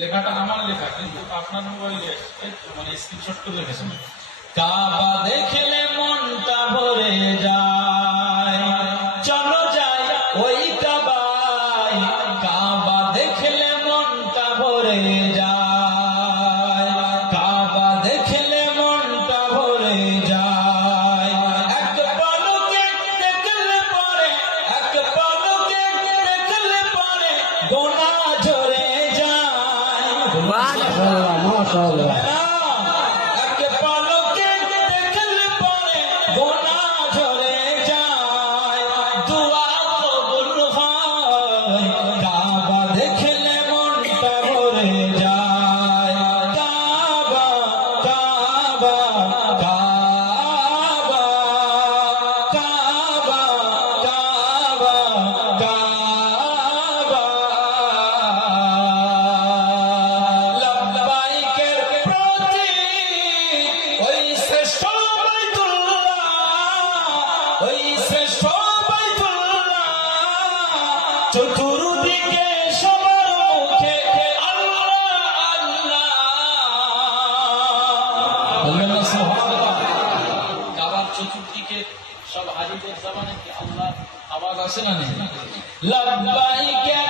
লেখাটা আমার লেখা, কিন্তু আপনার মোবাইলে মানে স্ক্রিনশট করে রেখেছেন। কাবা দেখলে মনটা ভরে যায়, চলো যাই ওই কাবায়। কাবা দেখলে মনটা ভরে যায়, কাবা দেখলে মনটা ভরে যায়। এক পলকে দেখলে পরে, এক পলকে দেখলে পরে গোনা ঝরে যায়। মাশাআল্লাহ মাশাআল্লাহ। এক পলকে দেখলে পরে গোনা ঝরে যায়, দুআ কবুল হয়। কাবা দেখলে মনটা ভরে যায়। কাবা কাবা কাবা কাবা কাবা কাবা। লব্বাইকের প্রতীক ওই শ্রেষ্ঠ বাইতুল্লাহ, ওই শ্রেষ্ঠ বাইতুল্লাহ। চতুর্দিকে সবার মুখে আল্লাহ আল্লাহ। বলবেন না সুবহানাল্লাহ? কাবার চতুর্দিকে সব হাজিদের জবানে কি আল্লাহ আওয়াজ আসে না নেই? লব্বাইকের